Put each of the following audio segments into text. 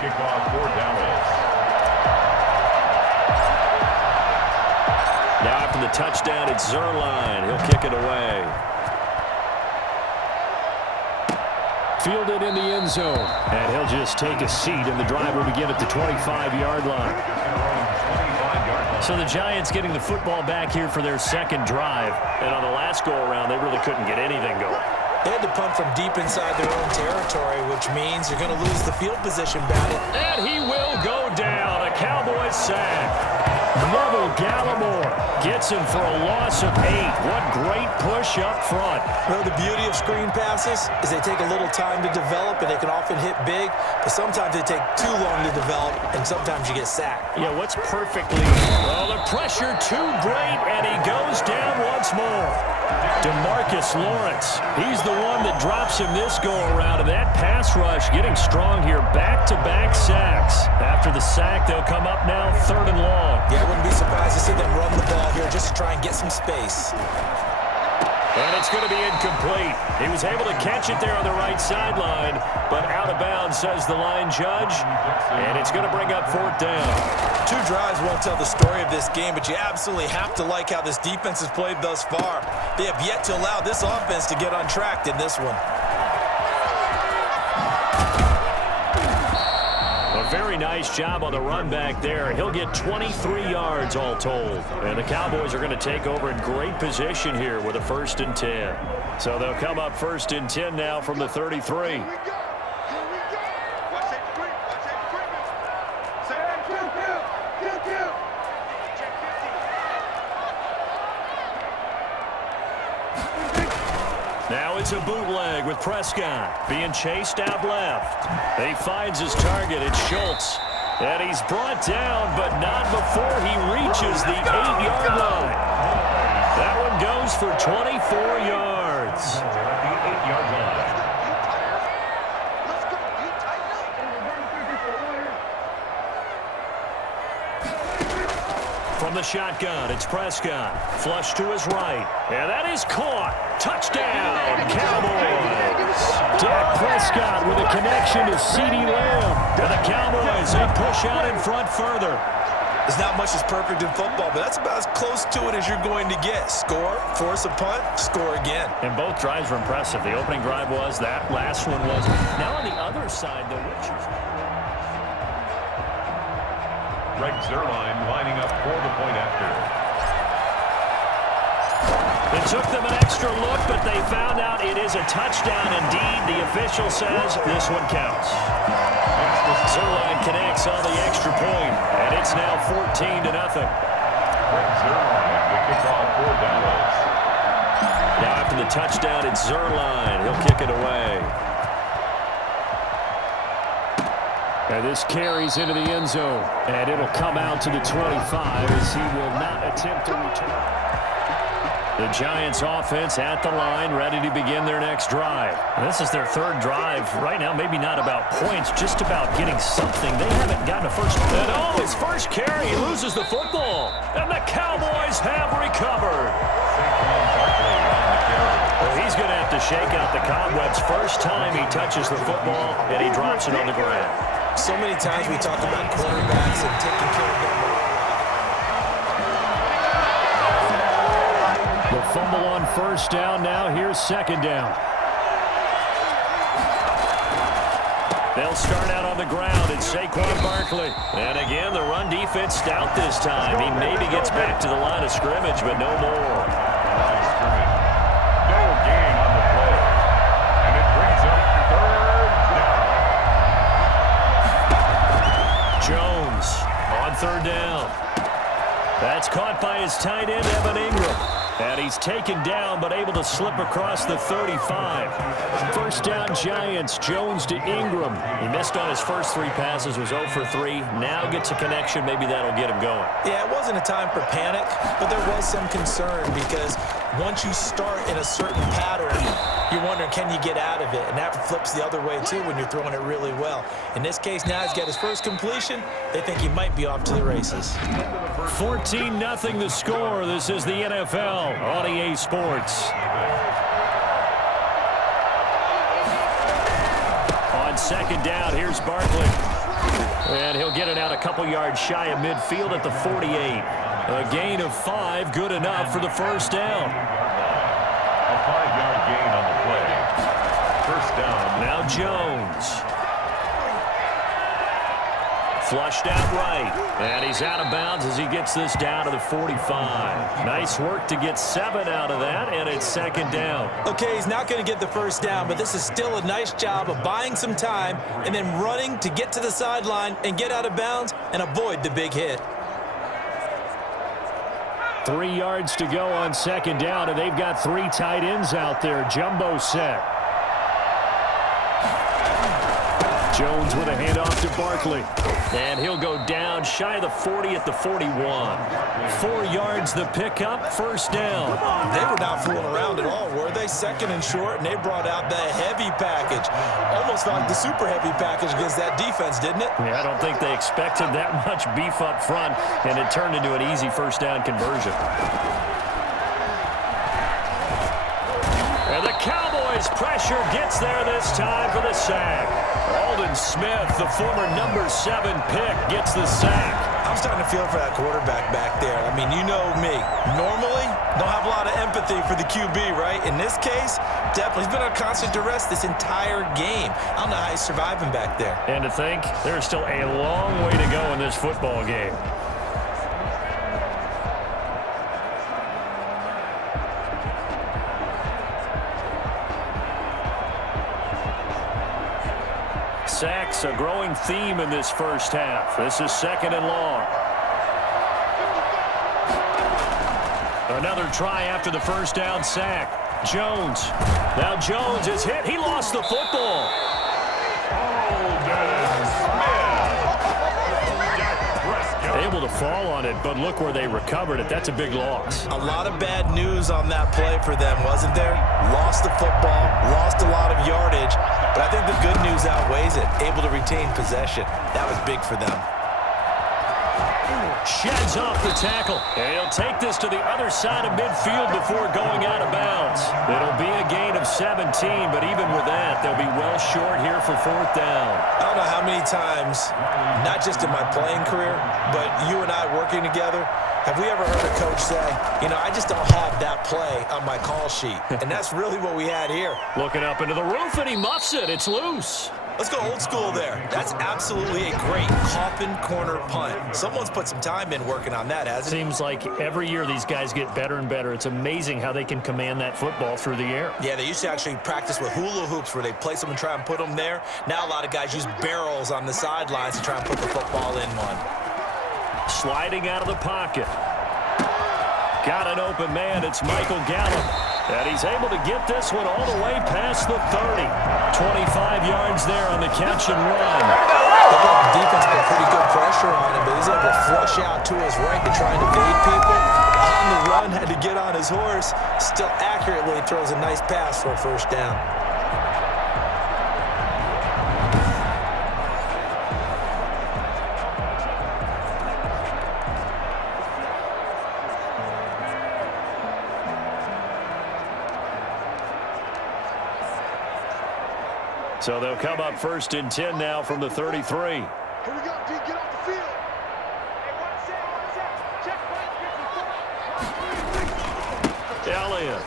kickoff for Dallas. Now after the touchdown, it's Zerline. He'll kick it away. Fielded in the end zone. And he'll just take a seat, and the drive will begin at the 25-yard line. So the Giants getting the football back here for their second drive. And on the last go-around, they really couldn't get anything going. They had to punt from deep inside their own territory, which means you're going to lose the field position battle. And he will go down. A Cowboys sack. Neville Gallimore gets him for a loss of 8. What great push up front. Well, the beauty of screen passes is they take a little time to develop, and they can often hit big, but sometimes they take too long to develop, and sometimes you get sacked. Yeah, what's perfectly... Oh, the pressure too great, and he goes down once more. DeMarcus Lawrence, he's the one that drops him this go-around, and that pass rush getting strong here. Back-to-back sacks. After the sack, they'll come up now 3rd and long. Yeah, I wouldn't be surprised to see them run the ball here just to try and get some space. And it's going to be incomplete. He was able to catch it there on the right sideline, but out of bounds, says the line judge. And it's going to bring up 4th down. 2 drives won't tell the story of this game, but you absolutely have to like how this defense has played thus far. They have yet to allow this offense to get untracked in this one. A very nice job on the run back there. He'll get 23 yards all told. And the Cowboys are going to take over in great position here with a 1st and 10. So they'll come up 1st and 10 now from the 33. Now it's a bootleg with Prescott being chased out left. He finds his target. It's Schultz. And he's brought down, but not before he reaches the 8-yard line. That one goes for 24 yards. The 8-yard line. From the shotgun, it's Prescott. Flush to his right. And that is caught. Touchdown, Cowboys. Dak Prescott with a connection to CeeDee Lamb. And the Cowboys, they push out in front further. There's not much that's perfect in football, but that's about as close to it as you're going to get. Score, force a punt, score again. And both drives were impressive. The opening drive was, that last one was. Now on the other side, the Richards. Greg Zerline lining up for the point after. It took them an extra look, but they found out it is a touchdown indeed. The official says this one counts. Zerline connects on the extra point, and it's now 14-0. Greg Zerline, the kickoff for Dallas. Now after the touchdown, it's Zerline. He'll kick it away. And this carries into the end zone. And it'll come out to the 25 as he will not attempt to return. The Giants offense at the line, ready to begin their next drive. And this is their 3rd drive. Right now, maybe not about points, just about getting something. They haven't gotten a first. And oh, his first carry, he loses the football. And the Cowboys have recovered. Well, he's going to have to shake out the cobwebs. First time he touches the football, and he drops it on the ground. So many times we talk about quarterbacks and taking care of them. The fumble on 1st down. Now here's 2nd down. They'll start out on the ground. It's Saquon Barkley. And again, the run defense stout this time. He maybe gets back to the line of scrimmage, but no more. No gain on the play. And it brings up 3rd down. Jones on 3rd down. That's caught by his tight end, Evan Ingram. And he's taken down, but able to slip across the 35. 1st down, Giants. Jones to Ingram. He missed on his first 3 passes, was 0 for 3. Now gets a connection. Maybe that'll get him going. Yeah, it wasn't a time for panic, but there was some concern because once you start in a certain pattern, you're wondering, can you get out of it? And that flips the other way, too, when you're throwing it really well. In this case, now he's got his first completion. They think he might be off to the races. 14-0 the score. This is the NFL on EA Sports. On on second down. Here's Barkley. And he'll get it out a couple yards shy of midfield at the 48. A gain of 5, good enough for the first down. A 5-yard gain on the play. First down. Now Jones. Flushed out right. And he's out of bounds as he gets this down to the 45. Nice work to get 7 out of that, and it's second down. Okay, he's not going to get the first down, but this is still a nice job of buying some time and then running to get to the sideline and get out of bounds and avoid the big hit. 3 yards to go on second down, and they've got 3 tight ends out there. Jumbo set. Jones with a handoff to Barkley. And he'll go down shy of the 40 at the 41. 4 yards the pickup, first down. They were not fooling around at all, were they? Second and short, and they brought out the heavy package. Almost like the super heavy package against that defense, didn't it? Yeah, I don't think they expected that much beef up front, and it turned into an easy first down conversion. And the Cowboys' pressure gets there this time for the sack. Aldon Smith, the former number 7 pick, gets the sack. I'm starting to feel for that quarterback back there. I mean, you know me. Normally, don't have a lot of empathy for the QB, right? In this case, definitely. He's been on constant duress this entire game. I don't know how he's surviving back there. And to think, there's still a long way to go in this football game. Sacks, a growing theme in this first half. This is second and long. Another try after the first down sack. Jones. Now Jones is hit. He lost the football. Able to fall on it, but look where they recovered it. That's a big loss. A lot of bad news on that play for them, wasn't there? Lost the football, lost a lot of yardage, but I think the good news outweighs it. Able to retain possession. That was big for them. Sheds off the tackle. And he'll take this to the other side of midfield before going out of bounds. It'll be a gain of 17, but even with that, they'll be well short here for fourth down. I don't know how many times, not just in my playing career, but you and I working together, have we ever heard a coach say, you know, I just don't have that play on my call sheet. And that's really what we had here. Looking up into the roof, and he muffs it. It's loose. Let's go old school there. That's absolutely a great coffin corner punt. Someone's put some time in working on that, hasn't it? Seems like every year these guys get better and better. It's amazing how they can command that football through the air. Yeah, they used to actually practice with hula hoops where they place them and try and put them there. Now a lot of guys use barrels on the sidelines to try and put the football in one. Sliding out of the pocket. Got an open man. It's Michael Gallup. And he's able to get this one all the way past the 30. 25 yards there on the catch and run. The defense put pretty good pressure on him, but he's able to flush out to his right to try and evade people. On the run, had to get on his horse. Still accurately throws a nice pass for a first down. So they'll come up first and 10 now from the 33. Here we go, D. Get off the field. Elliott.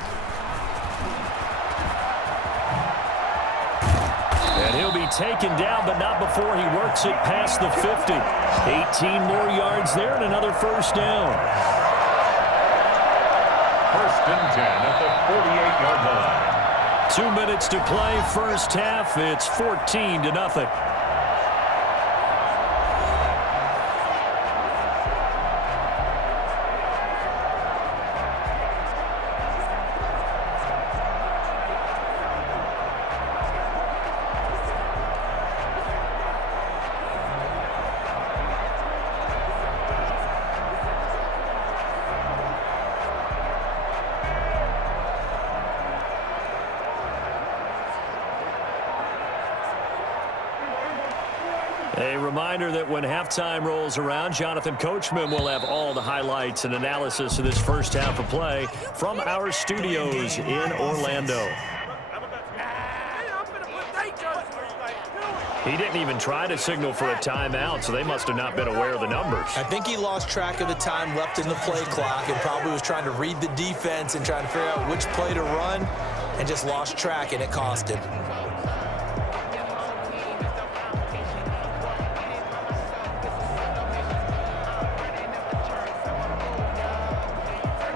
And he'll be taken down, but not before he works it past the 50. 18 more yards there and another first down. First and 10 at the 48-yard line. 2 minutes to play, first half. It's 14-0. A reminder that when halftime rolls around, Jonathan Coachman will have all the highlights and analysis of this first half of play from our studios in Orlando. He didn't even try to signal for a timeout, so they must have not been aware of the numbers. I think he lost track of the time left in the play clock and probably was trying to read the defense and trying to figure out which play to run and just lost track, and it cost him.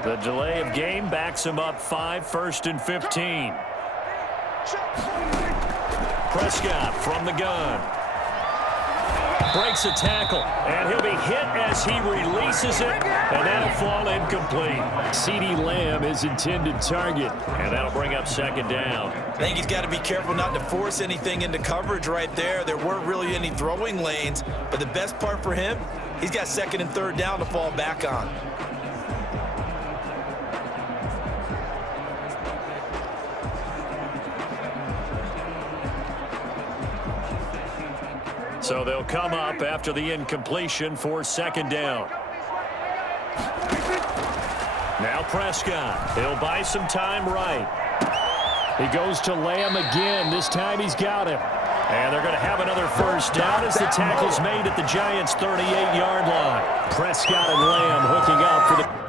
The delay of game backs him up 5, 1st and 15. Prescott from the gun. Breaks a tackle, and he'll be hit as he releases it, and that'll fall incomplete. CeeDee Lamb, his intended target, and that'll bring up 2nd down. I think he's got to be careful not to force anything into coverage right there. There weren't really any throwing lanes, but the best part for him, he's got 2nd and 3rd down to fall back on. So they'll come up after the incompletion for 2nd down. Now Prescott. He'll buy some time right. He goes to Lamb again. This time he's got him. And they're going to have another 1st down as the tackle's made at the Giants' 38-yard line. Prescott and Lamb hooking up for the...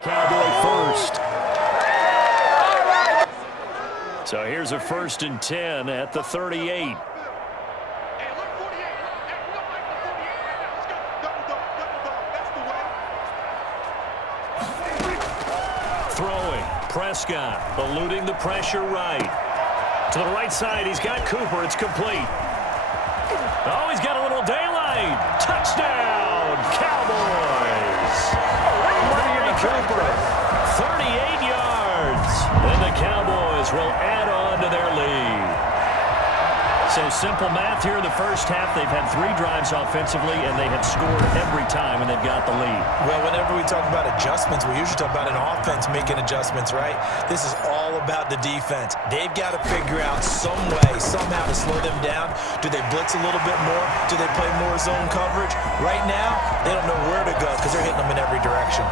Cowboy first. So here's a 1st and 10 at the 38. Throwing. Prescott eluding the pressure right. To the right side, he's got Cooper. It's complete. Oh, he's got a little daylight. Touchdown, Cowboys. Cooper, 38 yards. And the Cowboys will add on to their lead. So simple math here in the 1st half. They've had 3 drives offensively, and they have scored every time when they've got the lead. Well, whenever we talk about adjustments, we usually talk about an offense making adjustments, right? This is all about the defense. They've got to figure out some way, somehow to slow them down. Do they blitz a little bit more? Do they play more zone coverage? Right now, they don't know where to go because they're hitting them in every direction.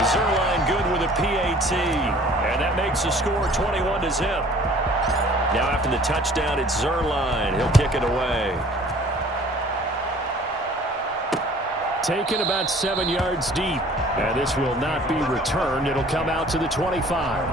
Zerline good with a PAT, and that makes the score 21-0. Now after the touchdown, it's Zerline. He'll kick it away. Taken about 7 yards deep, and this will not be returned. It'll come out to the 25.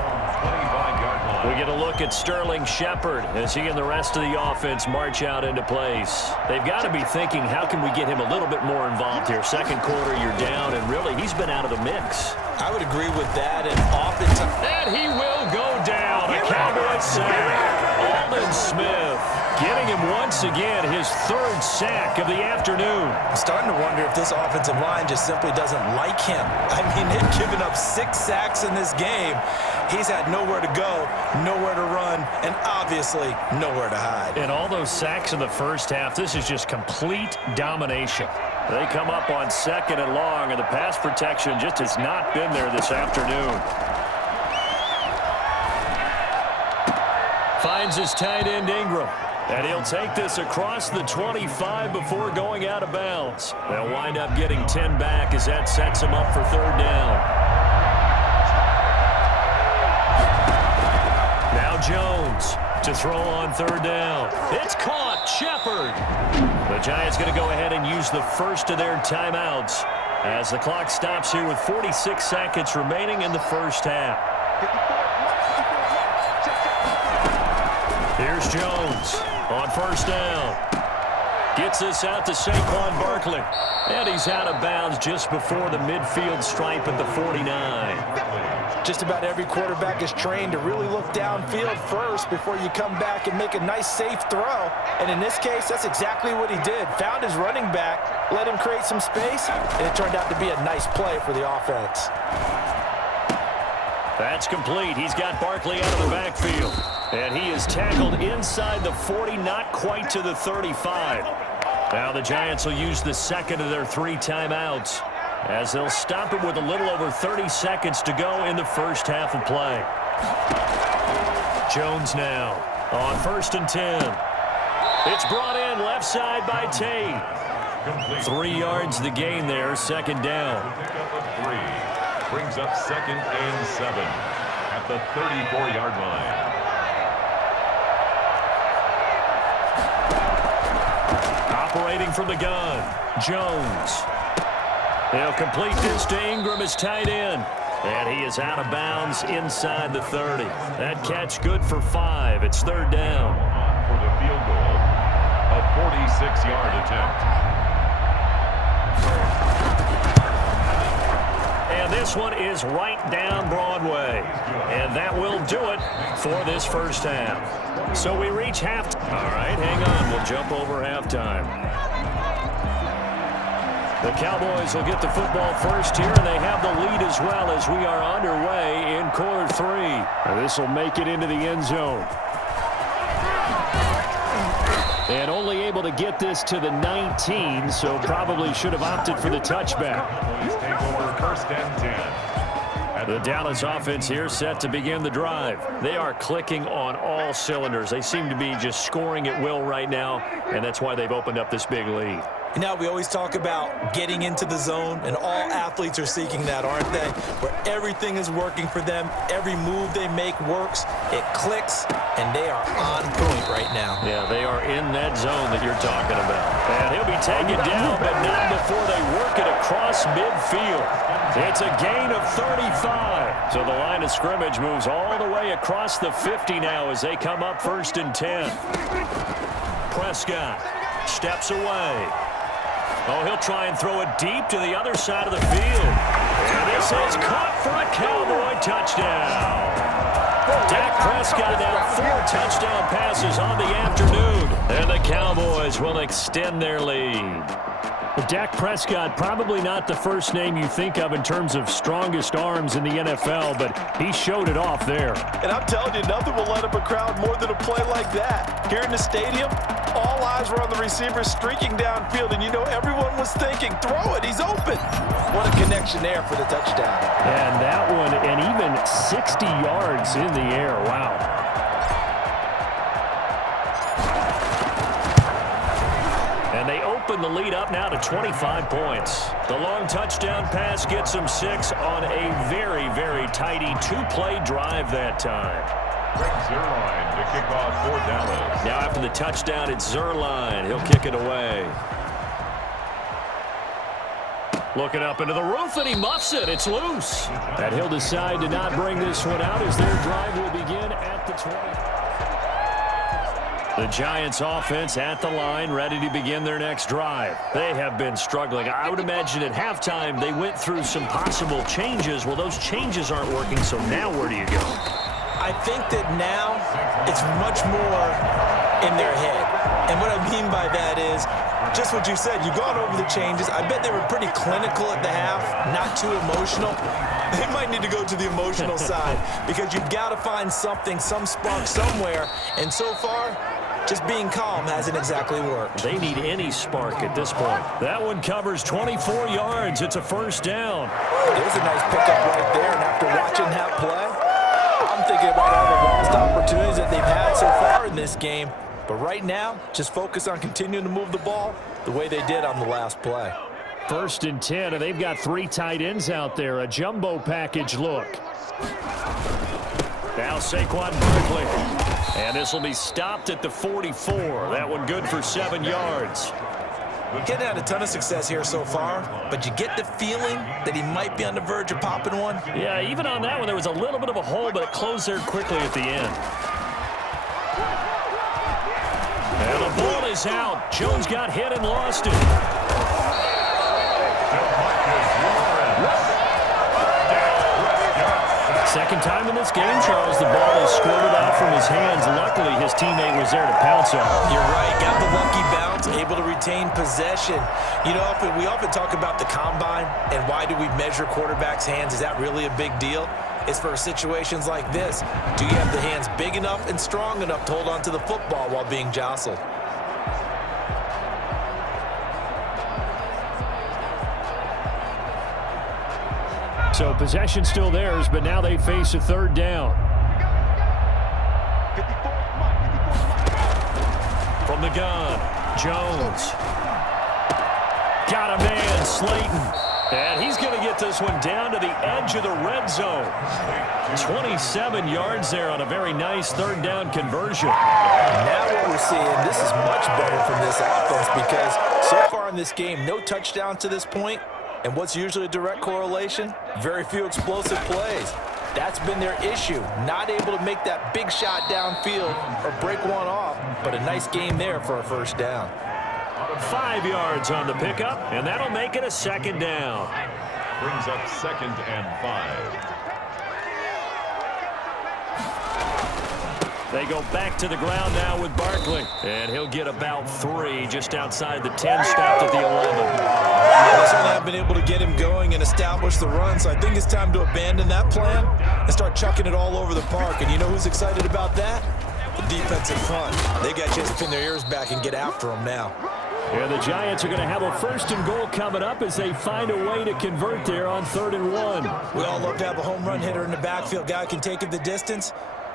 We get a look at Sterling Shepard as he and the rest of the offense march out into place. They've got to be thinking, how can we get him a little bit more involved here? 2nd quarter, you're down, and really, he's been out of the mix. I would agree with that, and oftentimes... And he will go down. A Cowboy sack. Aldon Smith getting him once again his 3rd sack of the afternoon. I'm starting to wonder if this offensive line just simply doesn't like him. I mean, they've given up 6 sacks in this game. He's had nowhere to go, nowhere to run, and obviously nowhere to hide. And all those sacks in the 1st half, this is just complete domination. They come up on 2nd and long, and the pass protection just has not been there this afternoon. Finds his tight end Ingram. And he'll take this across the 25 before going out of bounds. They'll wind up getting 10 back as that sets him up for 3rd down. Now Jones to throw on 3rd down. It's caught. Shepard. The Giants going to go ahead and use the 1st of their timeouts as the clock stops here with 46 seconds remaining in the 1st half. Here's Jones on 1st down. Gets this out to Saquon Barkley. And he's out of bounds just before the midfield stripe at the 49. Just about every quarterback is trained to really look downfield first before you come back and make a nice, safe throw. And in this case, that's exactly what he did. Found his running back, let him create some space, and it turned out to be a nice play for the offense. That's complete. He's got Barkley out of the backfield. And he is tackled inside the 40, not quite to the 35. Now the Giants will use the second of their 3 timeouts, as they'll stop it with a little over 30 seconds to go in the first half of play. Jones now on 1st and 10. It's brought in left side by Tate. 3 yards the gain there, second down. Pickup of 3. Brings up 2nd and 7 at the 34-yard line. Operating from the gun, Jones. He'll complete this to Ingram as tight end. And he is out of bounds inside the 30. That catch good for 5. It's 3rd down. For the field goal, a 46-yard attempt. And this one is right down Broadway. And that will do it for this first half. So we reach halftime. All right, hang on. We'll jump over halftime. The Cowboys will get the football first here, and they have the lead as well as we are underway in quarter 3. This will make it into the end zone. And only able to get this to the 19, so probably should have opted for the touchback. Cowboys take over 1st and 10. The Dallas offense here set to begin the drive. They are clicking on all cylinders. They seem to be just scoring at will right now, and that's why they've opened up this big lead. You know, we always talk about getting into the zone, and all athletes are seeking that, aren't they? Where everything is working for them, every move they make works, it clicks, and they are on point right now. Yeah, they are in that zone that you're talking about. And he'll be taken down, but not before they work it across midfield. It's a gain of 35. So the line of scrimmage moves all the way across the 50 now as they come up 1st and 10. Prescott steps away. Oh, he'll try and throw it deep to the other side of the field. And this is caught for a Cowboy touchdown. Dak Prescott now 4 touchdown passes on the afternoon. And the Cowboys will extend their lead. Dak Prescott, probably not the first name you think of in terms of strongest arms in the NFL, but he showed it off there. And I'm telling you, nothing will light up a crowd more than a play like that. Here in the stadium, all eyes were on the receiver streaking downfield, and you know everyone was thinking, throw it, he's open. What a connection there for the touchdown. And that one, and even 60 yards in the air. Wow. And they open the lead up now to 25 points. The long touchdown pass gets them 6 on a very, very tidy 2-play drive that time. Zerline to kick off for Dallas. Now after the touchdown, it's Zerline. He'll kick it away. Looking up into the roof, and he muffs it. It's loose. And he'll decide to not bring this one out as their drive will begin at the 20. The Giants offense at the line, ready to begin their next drive. They have been struggling. I would imagine at halftime they went through some possible changes. Well, those changes aren't working, so now where do you go? I think that now it's much more in their head. And what I mean by that is just what you said. You've gone over the changes. I bet they were pretty clinical at the half, not too emotional. They might need to go to the emotional side because you've got to find something, some spark somewhere. And so far, just being calm hasn't exactly worked. They need any spark at this point. That one covers 24 yards. It's a 1st down. There's a nice pickup right there. And after watching that play, I'm thinking about all the lost opportunities that they've had so far in this game. But right now, just focus on continuing to move the ball the way they did on the last play. 1st and 10, and they've got 3 tight ends out there. A jumbo package look. Now Saquon Barkley. And this will be stopped at the 44. That one good for 7 yards. Getting had a ton of success here so far, but you get the feeling that he might be on the verge of popping one. Yeah, even on that one, there was a little bit of a hole, but it closed there quickly at the end. And the ball is is out. Jones got hit and lost it. Second time in this game, Charles, the ball is squirted out from his hands. Luckily, his teammate was there to pounce on it. You're right. Got the lucky bounce, able to retain possession. You know, we often talk about the combine and why do we measure quarterbacks' hands. Is that really a big deal? It's for situations like this. Do you have the hands big enough and strong enough to hold on to the football while being jostled? So possession still theirs, but now they face a third down. From the gun, Jones. Got a man, Slayton. And he's going to get this one down to the edge of the red zone. 27 yards there on a very nice third down conversion. Now what we're seeing, this is much better from this offense because so far in this game, no touchdowns to this point. And what's usually a direct correlation? Very few explosive plays. That's been their issue. Not able to make that big shot downfield or break one off, but a nice game there for a first down. 5 yards on the pickup, and that'll make it a second down. Brings up 2nd and 5. They go back to the ground now with Barkley. And he'll get about 3 just outside the 10, stopped at the 11. Yeah, they certainly have been able to get him going and establish the run, so I think it's time to abandon that plan and start chucking it all over the park. And you know who's excited about that? The defensive front. They got a chance to pin their ears back and get after them now. Yeah, the Giants are going to have a 1st and goal coming up as they find a way to convert there on 3rd and 1. We all love to have a home run hitter in the backfield. Guy can take it the distance.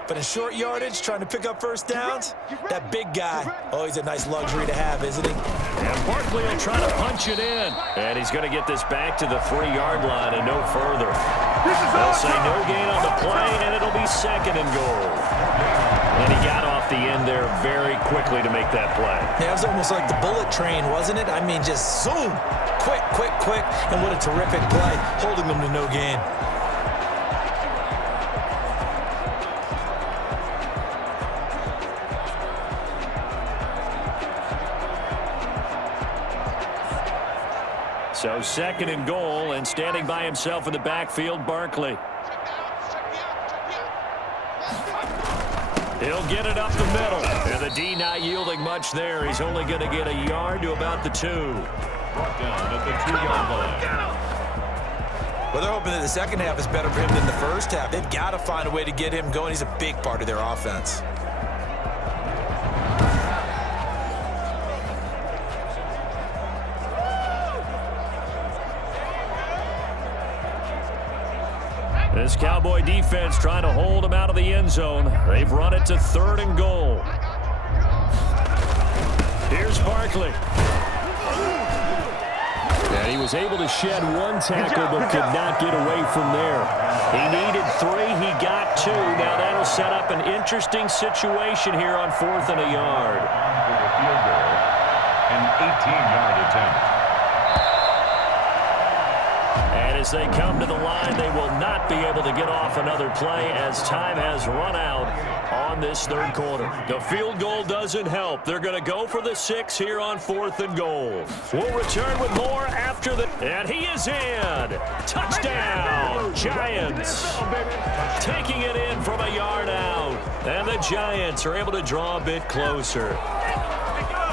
But in short yardage, trying to pick up first downs, that big guy, oh, he's a nice luxury to have, isn't he? And Barkley will try to punch it in. And he's going to get this back to the 3-yard line and no further. They'll say no gain on the play, and it'll be 2nd and goal. And he got off the end there very quickly to make that play. Yeah, it was almost like the bullet train, wasn't it? I mean, just zoom, quick, quick, quick, and what a terrific play, holding them to no gain. So 2nd and goal, and standing by himself in the backfield, Barkley. He'll get it up the middle. And the D not yielding much there. He's only going to get a yard to about the 2. Brought down at the 2-yard line. Well, they're hoping that the second half is better for him than the first half. They've got to find a way to get him going. He's a big part of their offense. This Cowboy defense trying to hold him out of the end zone. They've run it to 3rd and goal. Here's Barkley. And he was able to shed 1 tackle but could not get away from there. He needed 3. He got 2. Now that'll set up an interesting situation here on 4th and a yard. For the field goal, an 18-yard attempt. And as they come to the line, they will not be able to get off another play as time has run out on this 3rd quarter. The field goal doesn't help. They're going to go for the 6 here on 4th and goal. We'll return with more after the... And he is in. Touchdown, Giants. Taking it in from a yard out. And the Giants are able to draw a bit closer.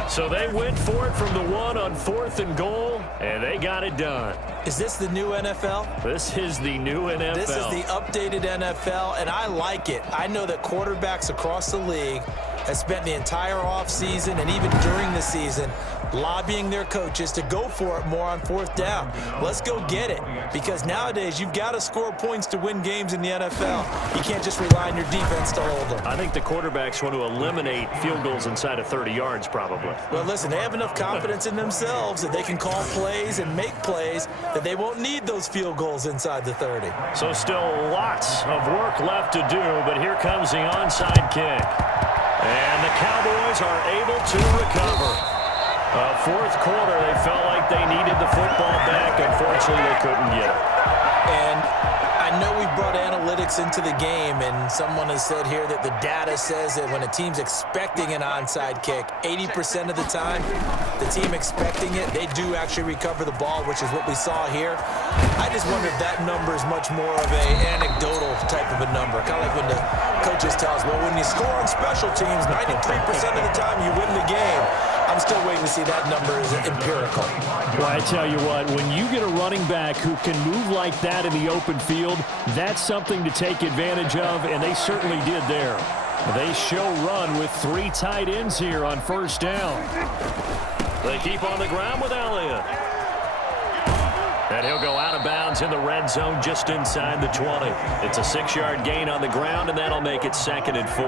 So they went for it from the 1 on 4th and goal, and they got it done. Is this the new NFL? This is the new NFL. This is the updated NFL, and I like it. I know that quarterbacks across the league have spent the entire offseason and even during the season lobbying their coaches to go for it more on 4th down. Let's go get it, because nowadays you've got to score points to win games in the NFL. You can't just rely on your defense to hold them. I think the quarterbacks want to eliminate field goals inside of 30 yards probably. Well, listen, they have enough confidence in themselves that they can call plays and make plays that they won't need those field goals inside the 30. So still lots of work left to do, but here comes the onside kick. And the Cowboys are able to recover. 4th quarter, they felt like they needed the football back. Unfortunately, they couldn't get it. And I know we've brought analytics into the game, and someone has said here that the data says that when a team's expecting an onside kick, 80% of the time, the team expecting it, they do actually recover the ball, which is what we saw here. I just wonder if that number is much more of an anecdotal type of a number. Kind of like when the coaches tell us, well, when you score on special teams, 93% of the time you win the game. I'm still waiting to see that number is empirical. Well, I tell you what, when you get a running back who can move like that in the open field, that's something to take advantage of, and they certainly did there. They show run with 3 tight ends here on first down. They keep on the ground with Elliott. And he'll go out of bounds in the red zone just inside the 20. It's a 6-yard gain on the ground, and that'll make it 2nd and 4.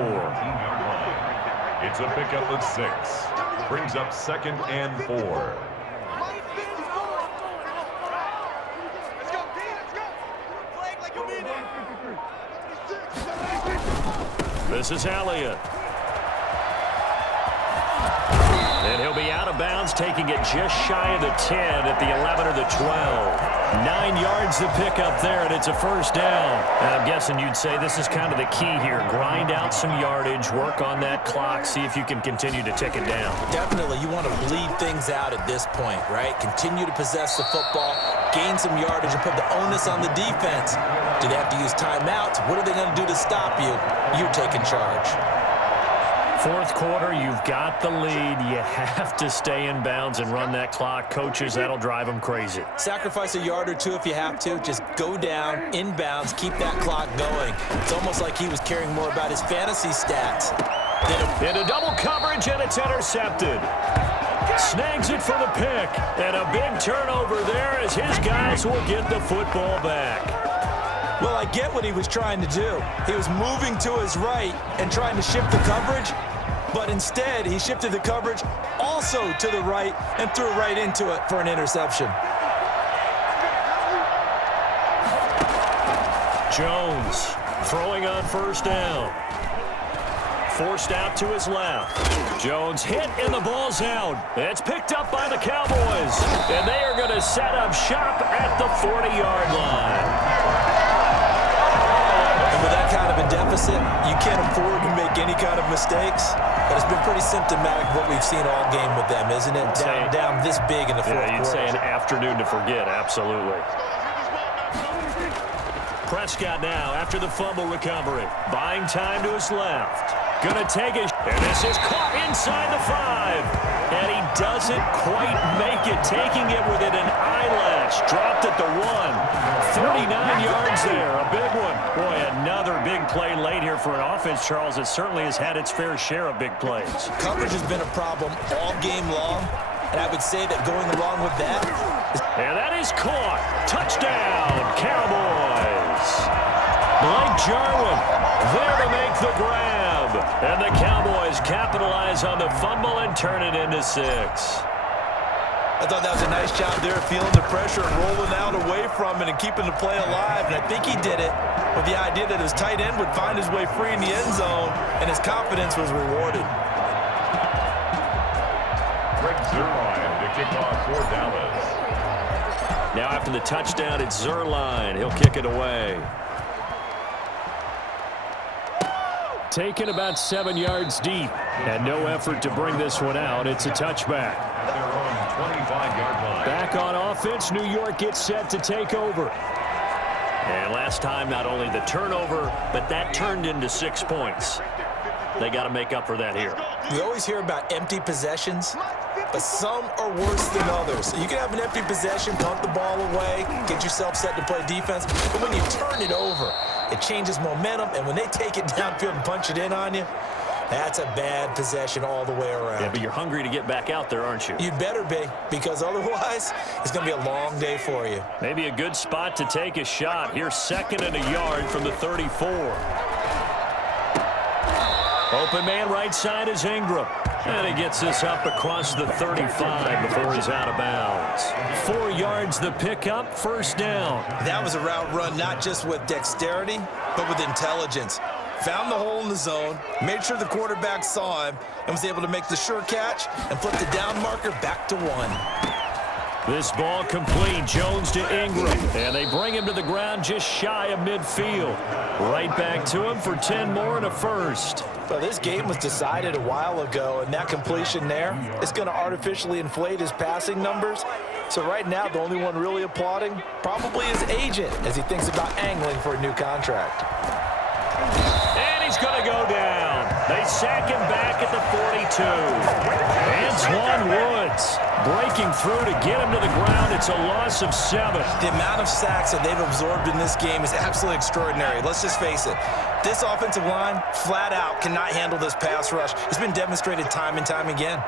It's a pickup of 6. Brings up 2nd and 4. Let's go, D, let's go. Play like you mean it. This is Elliott. And he'll be out of bounds, taking it just shy of the 10 at the 11 or the 12. 9 yards to pick up there, and it's a first down. And I'm guessing you'd say this is kind of the key here. Grind out some yardage, work on that clock, see if you can continue to tick it down. Definitely, you want to bleed things out at this point, right? Continue to possess the football, gain some yardage, and put the onus on the defense. Do they have to use timeouts? What are they going to do to stop you? You're taking charge. 4th quarter, you've got the lead. You have to stay in bounds and run that clock. Coaches, that'll drive them crazy. Sacrifice a yard or two if you have to. Just go down, in bounds, keep that clock going. It's almost like he was caring more about his fantasy stats. Into double coverage, and it's intercepted. Snags it for the pick. And a big turnover there as his guys will get the football back. Well, I get what he was trying to do. He was moving to his right and trying to shift the coverage, but instead he shifted the coverage also to the right and threw right into it for an interception. Jones throwing on first down. Forced out to his left. Jones hit and the ball's out. It's picked up by the Cowboys, and they are going to set up shop at the 40-yard line. With that kind of a deficit, you can't afford to make any kind of mistakes. But it's been pretty symptomatic of what we've seen all game with them, isn't it? Down this big in the fourth quarter. You'd say an afternoon to forget, absolutely. Prescott now after the fumble recovery. Buying time to his left. Gonna take it, and this is caught inside the 5. And he doesn't quite make it, taking it within an eyelash. Dropped at the 1. 39 yards there, a big one. Boy, another big play late here for an offense, Charles, that certainly has had its fair share of big plays. Coverage has been a problem all game long, and I would say that going along with that and that is caught. Touchdown, Cowboys. Blake Jarwin there to make the grab. And the Cowboys capitalize on the fumble and turn it into 6. I thought that was a nice job there, feeling the pressure and rolling out away from it and keeping the play alive. And I think he did it with the idea that his tight end would find his way free in the end zone, and his confidence was rewarded. Greg Zuerlein to kick off for Dallas. Now after the touchdown, it's Zuerlein. He'll kick it away. Taken about 7 yards deep, and no effort to bring this one out. It's a touchback. They're on 25-yard line. Back on offense, New York gets set to take over. And last time, not only the turnover, but that turned into 6 points. They got to make up for that here. We always hear about empty possessions, but some are worse than others. You can have an empty possession, punt the ball away, get yourself set to play defense, but when you turn it over, it changes momentum, and when they take it downfield and punch it in on you, that's a bad possession all the way around. Yeah, but you're hungry to get back out there, aren't you? You'd better be, because otherwise, it's going to be a long day for you. Maybe a good spot to take a shot. Here's 2nd and a yard from the 34. Open man right side is Ingram. And he gets this up across the 35 before he's out of bounds. 4 yards the pickup, first down. That was a route run not just with dexterity, but with intelligence. Found the hole in the zone, made sure the quarterback saw him, and was able to make the sure catch and flip the down marker back to 1. This ball complete. Jones to Ingram. And they bring him to the ground just shy of midfield. Right back to him for 10 more and a first. Well, this game was decided a while ago, and that completion there is going to artificially inflate his passing numbers. So right now, the only one really applauding probably his agent as he thinks about angling for a new contract. And he's going to go down. They sack him back at the 42. Antoine Woods breaking through to get him to the ground. It's a loss of 7. The amount of sacks that they've absorbed in this game is absolutely extraordinary. Let's just face it. This offensive line, flat out, cannot handle this pass rush. It's been demonstrated time and time again.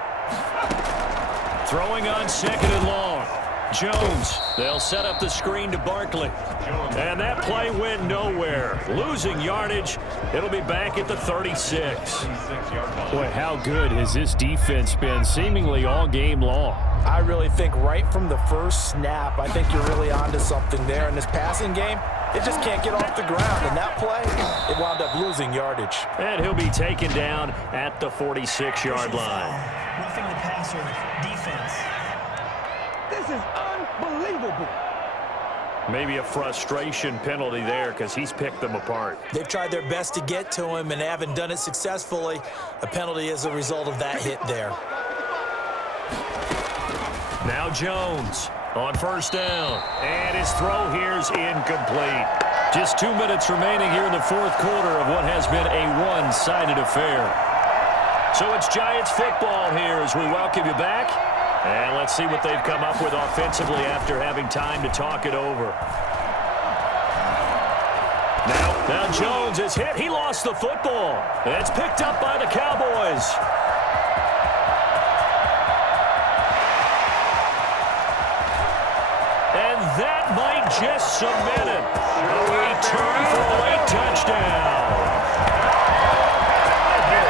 Throwing on 2nd and long. Jones, they'll set up the screen to Barkley. And that play went nowhere. Losing yardage. It'll be back at the 36. Boy, how good has this defense been seemingly all game long? I really think right from the first snap, I think you're really onto something there. In this passing game, it just can't get off the ground. And that play, it wound up losing yardage. And he'll be taken down at the 46-yard line. Roughing the passer defense. This is unbelievable. Maybe a frustration penalty there because he's picked them apart. They've tried their best to get to him and haven't done it successfully. A penalty is a result of that hit there. Now Jones on 1st down. And his throw here is incomplete. Just 2 minutes remaining here in the 4th quarter of what has been a one-sided affair. So it's Giants football here as we welcome you back. And let's see what they've come up with offensively after having time to talk it over. Now Jones is hit. He lost the football. And it's picked up by the Cowboys. And that might just cement it. A return for a late touchdown.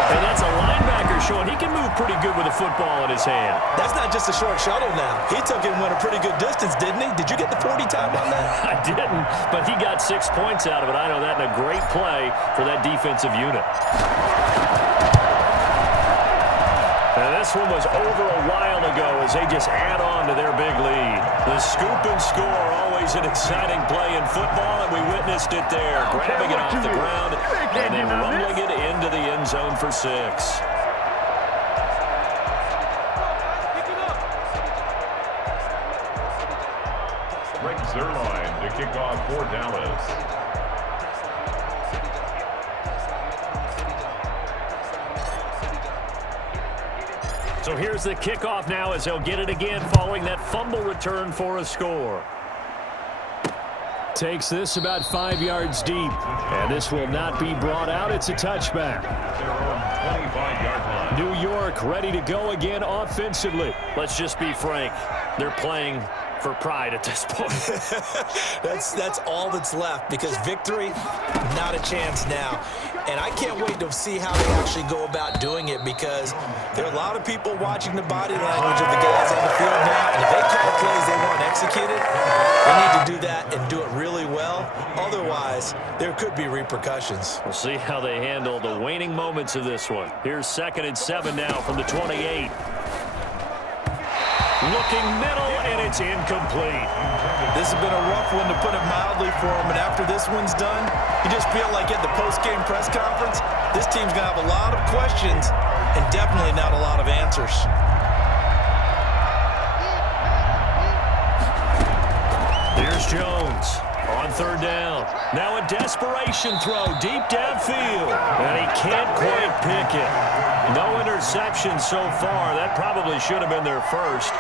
And that's a linebacker showing he can move pretty good with a football in his hand. That's not just a short shuttle now. He took it and went a pretty good distance, didn't he? Did you get the 40 time on that? I didn't, but he got 6 points out of it. I know that in a great play for that defensive unit. And this one was over a while ago as they just add on to their big lead. The scoop and score, always an exciting play in football, and we witnessed it there. Grabbing it off the ground and then rumbling it into the end zone for 6. Greg Zuerlein to kick off for Dallas. So here's the kickoff now as they'll get it again following that fumble return for a score. Takes this about 5 yards deep. And this will not be brought out. It's a touchback. They're on 25-yard line. New York ready to go again offensively. Let's just be frank. They're playing for pride at this point. That's all that's left because victory, not a chance now. And I can't wait to see how they actually go about doing it because there are a lot of people watching the body language of the guys on the field now. And if they call plays they want executed, they need to do that and do it really well. Otherwise, there could be repercussions. We'll see how they handle the waning moments of this one. Here's 2nd and 7 now from the 28. Looking middle, and it's incomplete. This has been a rough one, to put it mildly, for him. And after this one's done, you just feel like at the post-game press conference, this team's going to have a lot of questions and definitely not a lot of answers. Here's Jones on 3rd down. Now a desperation throw deep downfield, and he can't quite pick it. No interception so far. That probably should have been their first,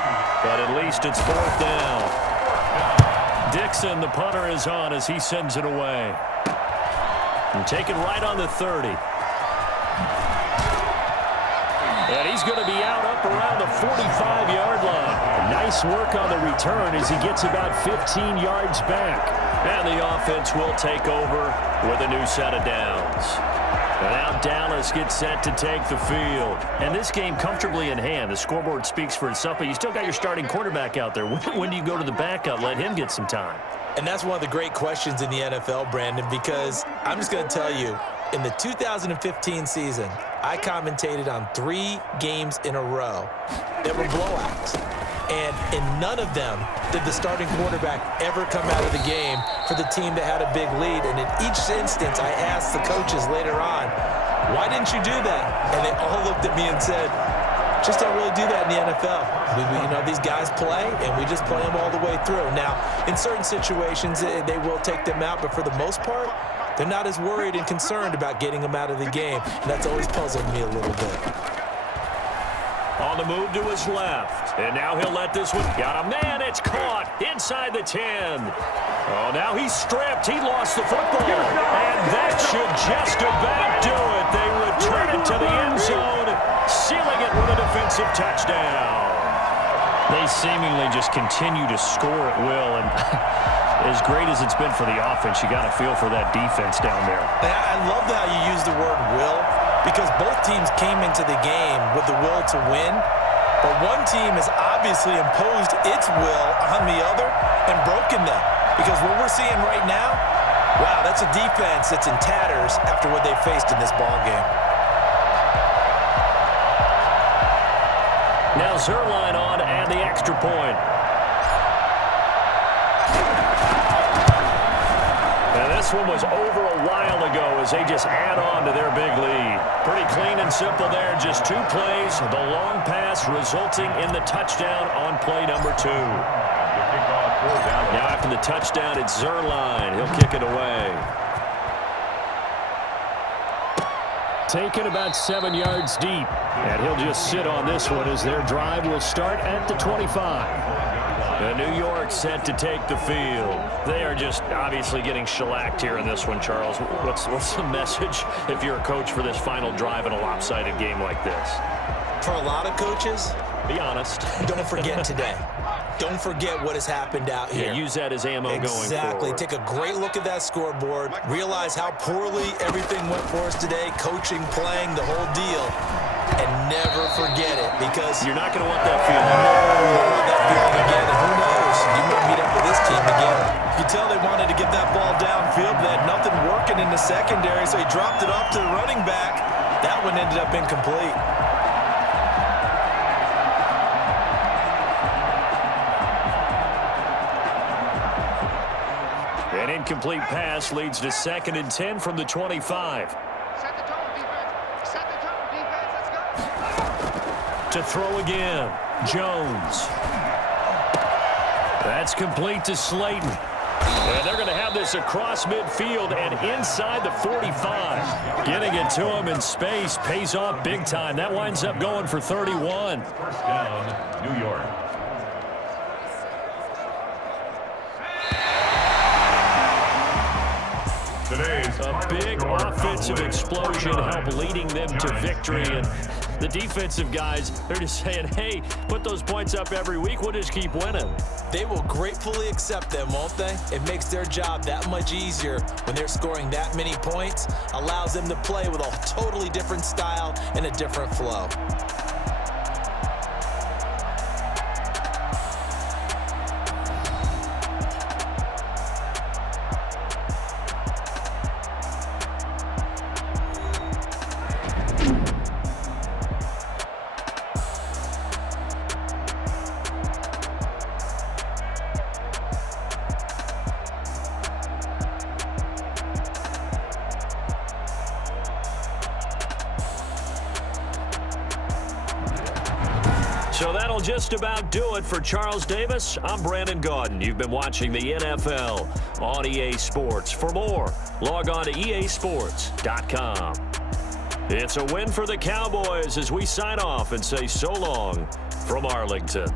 but at least it's 4th down. Dixon, the punter, is on as he sends it away. And taken right on the 30. And he's going to be out up around the 45-yard line. Nice work on the return as he gets about 15 yards back. And the offense will take over with a new set of downs. And now Dallas gets set to take the field. And this game comfortably in hand. The scoreboard speaks for itself, but you still got your starting quarterback out there. When do you go to the backup, let him get some time? And that's one of the great questions in the NFL, Brandon, because I'm just going to tell you, in the 2015 season, I commentated on 3 games in a row that were blowouts. And in none of them did the starting quarterback ever come out of the game for the team that had a big lead. And in each instance, I asked the coaches later on, why didn't you do that? And they all looked at me and said, just don't really do that in the NFL. These guys play, and we just play them all the way through. Now, in certain situations, they will take them out, but for the most part, they're not as worried and concerned about getting them out of the game. And that's always puzzled me a little bit. On the move to his left. And now he'll let this one. Got a man. It's caught inside the 10. Oh, now he's stripped. He lost the football. And that should just about do it. They return it to the end zone, sealing it with a defensive touchdown. They seemingly just continue to score at will. And as great as it's been for the offense, you got to feel for that defense down there. I love how you use the word will, because both teams came into the game with the will to win, but one team has obviously imposed its will on the other and broken them. Because what we're seeing right now, wow, that's a defense that's in tatters after what they faced in this ball game. Now Zerline on to add the extra point. And this one was over a while ago as they just add on to their big lead. Pretty clean and simple there. Just 2 plays. The long pass resulting in the touchdown on play number 2. Now after the touchdown, it's Zerline. He'll kick it away. Taken about 7 yards deep. And he'll just sit on this one as their drive will start at the 25. And New York set to take the field. They are just obviously getting shellacked here in this one, Charles. What's the message if you're a coach for this final drive in a lopsided game like this? For a lot of coaches, be honest. Don't forget today. Don't forget what has happened out here. Yeah, use that as ammo going forward. Exactly. Take a great look at that scoreboard. Realize how poorly everything went for us today. Coaching, playing, the whole deal. And never forget it, because you're not going to want that feeling. No, you don't want that feeling again. And who knows? You might meet up with this team again. You can tell they wanted to get that ball downfield. They had nothing working in the secondary, so he dropped it off to the running back. That one ended up incomplete. An incomplete pass leads to 2nd and 10 from the 25. Set the tone, defense. Set the tone, defense. Let's go. To throw again, Jones. That's complete to Slayton. And they're going to have this across midfield and inside the 45. Getting it to him in space pays off big time. That winds up going for 31. First down, New York. A big offensive explosion helped leading them to victory. And the defensive guys, they're just saying, hey, put those points up every week. We'll just keep winning. They will gratefully accept them, won't they? It makes their job that much easier when they're scoring that many points. Allows them to play with a totally different style and a different flow. So that'll just about do it for Charles Davis. I'm Brandon Gaudin. You've been watching the NFL on EA Sports. For more, log on to easports.com. It's a win for the Cowboys as we sign off and say so long from Arlington.